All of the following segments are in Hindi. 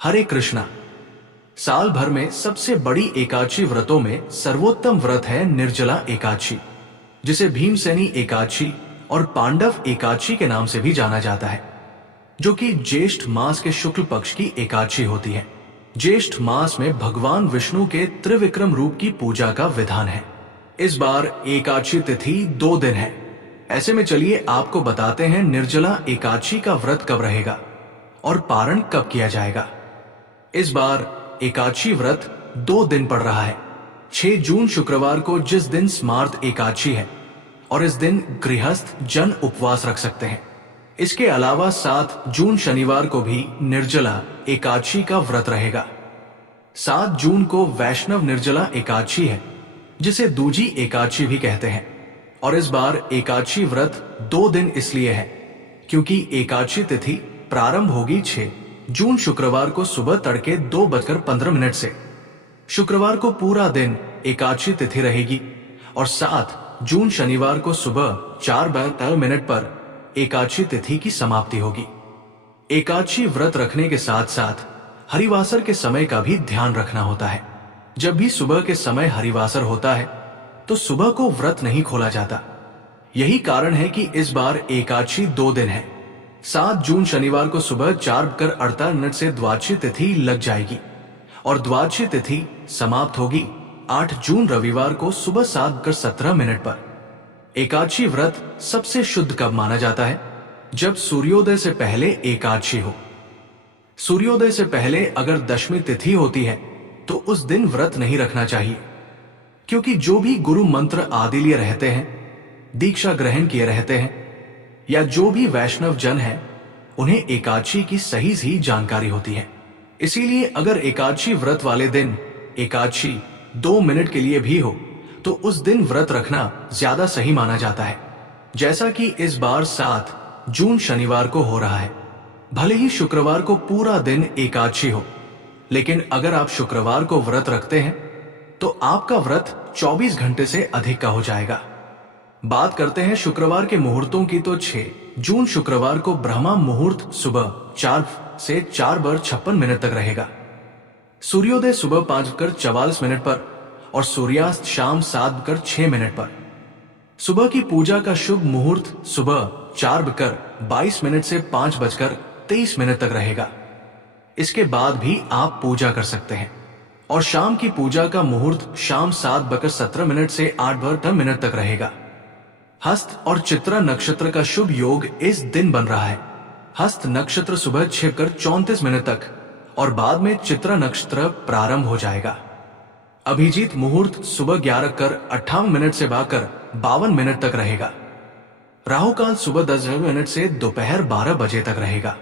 हरे कृष्णा। साल भर में सबसे बड़ी एकादशी व्रतों में सर्वोत्तम व्रत है निर्जला एकादशी, जिसे भीमसेनी एकादशी और पांडव एकादशी के नाम से भी जाना जाता है, जो कि ज्येष्ठ मास के शुक्ल पक्ष की एकादशी होती है। ज्येष्ठ मास में भगवान विष्णु के त्रिविक्रम रूप की पूजा का विधान है। इस बार एकादशी तिथि 2 दिन है। ऐसे में चलिए आपको बताते हैं निर्जला एकादशी का व्रत कब रहेगा और पारण कब किया जाएगा। इस बार एकादशी व्रत 2 दिन पड़ रहा है। 6 जून शुक्रवार को, जिस दिन स्मार्त एकादशी है, और इस दिन गृहस्थ जन उपवास रख सकते हैं। इसके अलावा 7 जून शनिवार को भी निर्जला एकादशी का व्रत रहेगा। 7 जून को वैष्णव निर्जला एकादशी है, जिसे दूजी एकादशी भी कहते हैं। और इस बार एकादशी व्रत 2 दिन इसलिए है क्योंकि एकादशी तिथि प्रारंभ होगी 6 जून शुक्रवार को सुबह तड़के 2:15 से। शुक्रवार को पूरा दिन एकादशी तिथि रहेगी और 7 जून शनिवार को सुबह 4:13 पर एकादशी तिथि की समाप्ति होगी। एकादशी व्रत रखने के साथ साथ हरिवासर के समय का भी ध्यान रखना होता है। जब भी सुबह के समय हरिवासर होता है तो सुबह को व्रत नहीं खोला जाता। यही कारण है कि इस बार एकादशी 2 दिन है। 7 जून शनिवार को सुबह 4:48 से द्वादशी तिथि लग जाएगी और द्वादशी तिथि समाप्त होगी 8 जून रविवार को सुबह 7:17 पर। एकादशी व्रत सबसे शुद्ध कब माना जाता है? जब सूर्योदय से पहले एकादशी हो। सूर्योदय से पहले अगर दशमी तिथि होती है तो उस दिन व्रत नहीं रखना चाहिए, क्योंकि जो भी गुरु मंत्र आदि लिए रहते हैं, दीक्षा ग्रहण किए रहते हैं, या जो भी वैष्णव जन है, उन्हें एकादशी की सही जानकारी होती है। इसीलिए अगर एकादशी व्रत वाले दिन एकादशी 2 मिनट के लिए भी हो तो उस दिन व्रत रखना ज्यादा सही माना जाता है, जैसा कि इस बार 7 जून शनिवार को हो रहा है। भले ही शुक्रवार को पूरा दिन एकादशी हो, लेकिन अगर आप शुक्रवार को व्रत रखते हैं तो आपका व्रत 24 घंटे से अधिक का हो जाएगा। बात करते हैं शुक्रवार के मुहूर्तों की, तो 6 जून शुक्रवार को ब्रह्मा मुहूर्त सुबह 4 से 4:56 तक रहेगा। सूर्योदय सुबह 5:44 पर और सूर्यास्त शाम 7:06 पर। सुबह की पूजा का शुभ मुहूर्त सुबह 4:22 से 5:23 तक रहेगा। इसके बाद भी आप पूजा कर सकते हैं। और शाम की पूजा का मुहूर्त शाम 7:17 से 8:10 तक रहेगा। हस्त और चित्रा नक्षत्र का शुभ योग इस दिन बन रहा है। हस्त नक्षत्र सुबह 6:34 तक और बाद में चित्रा नक्षत्र प्रारंभ हो जाएगा। अभिजीत मुहूर्त सुबह 11:58 से 52 तक रहेगा। राहु काल सुबह 10 से दोपहर 12 बजे तक रहेगा।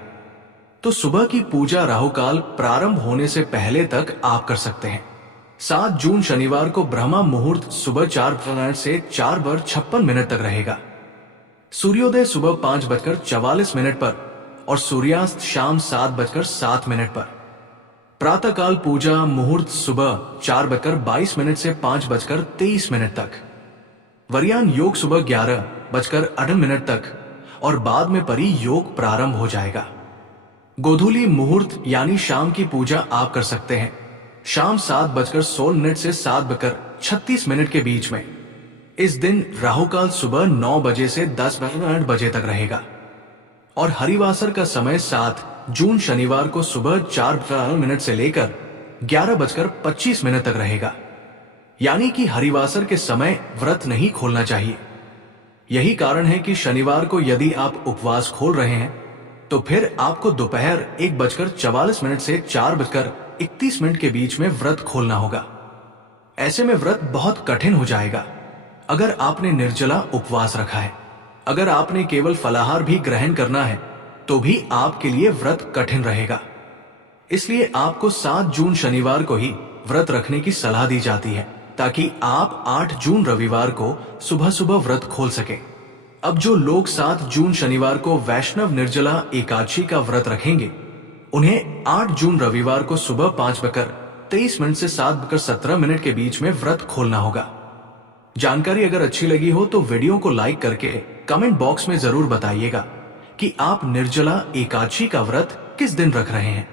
तो सुबह की पूजा राहु काल प्रारंभ होने से पहले तक आप कर सकते हैं। 7 जून शनिवार को ब्रह्मा मुहूर्त सुबह 4 से 4:56 तक रहेगा। सूर्योदय सुबह 5:44 पर और सूर्यास्त शाम 7:07 पर। प्रातःकाल पूजा मुहूर्त सुबह 4:22 से 5:23 तक। वरियान योग सुबह 11:58 तक और बाद में परी योग प्रारंभ हो जाएगा। गोधूली मुहूर्त यानी शाम की पूजा आप कर सकते हैं शाम 7:16 से 7:36 के बीच में। इस दिन राहुकाल सुबह 9 बजे से 10 बजे तक रहेगा और हरिवासर का समय 7 जून शनिवार को सुबह 4 से लेकर 11:25 तक रहेगा। यानी कि हरिवासर के समय व्रत नहीं खोलना चाहिए। यही कारण है कि शनिवार को यदि आप उपवास खोल रहे हैं तो फिर आपको दोपहर 1:44 से 4:31 के बीच में व्रत खोलना होगा। ऐसे में व्रत बहुत कठिन हो जाएगा अगर आपने निर्जला उपवास रखा है। अगर आपने केवल फलाहार भी ग्रहण करना है तो भी आपके लिए व्रत कठिन रहेगा। इसलिए आपको 7 जून शनिवार को ही व्रत रखने की सलाह दी जाती है, ताकि आप 8 जून रविवार को सुबह सुबह व्रत खोल सके। अब जो लोग 7 जून शनिवार को वैष्णव निर्जला एकादशी का व्रत रखेंगे, उन्हें 8 जून रविवार को सुबह 5:23 से 7:17 के बीच में व्रत खोलना होगा। जानकारी अगर अच्छी लगी हो तो वीडियो को लाइक करके कमेंट बॉक्स में जरूर बताइएगा कि आप निर्जला एकादशी का व्रत किस दिन रख रहे हैं।